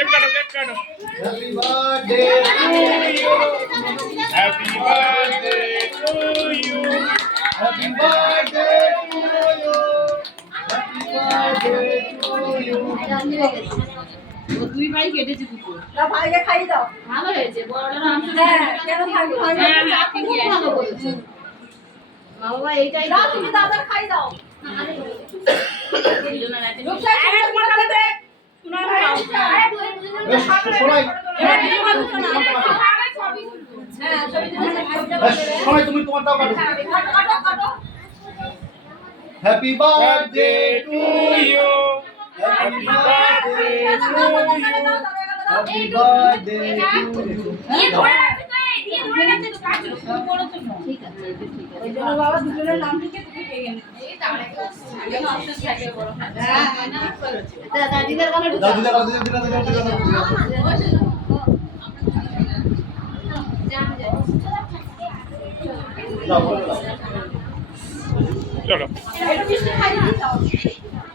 Happy birthday to you. Happy birthday to you. Happy birthday to you. দুই ভাই কেটেছে দুটো। না ভাইকে খাই দাও। ভালো হয়েছে বড়রা আমসো। হ্যাঁ কেন খাই হ্যাঁ আপনি কি ভালো করেছেন। বাবা এইটাই দাও তুমি দাদার খাই দাও। রূপসা আরে তোমার দেবে। তোমার ভাই সবাই হ্যাঁ সবই দিন সবাই তুমি তোমারটাও কাটো। কাটো কাটো। Happy birthday to you. Happy birthday to you. Happy birthday to you. দিয়ে ধরে রাখতে তো দিয়ে ধরে রাখতে তো কাজ শুরু করো তো। ঠিক আছে ঠিক আছে। ওই জন্য বাবা দুজনের নাম লিখে তুমি পেয়ে গেলে। এই তাহলে আগে অপশন থাকে বড়। হ্যাঁ দাদিদের কথা ঢুকা। দাদিদের চলো একটু মিষ্টি খাই দাও।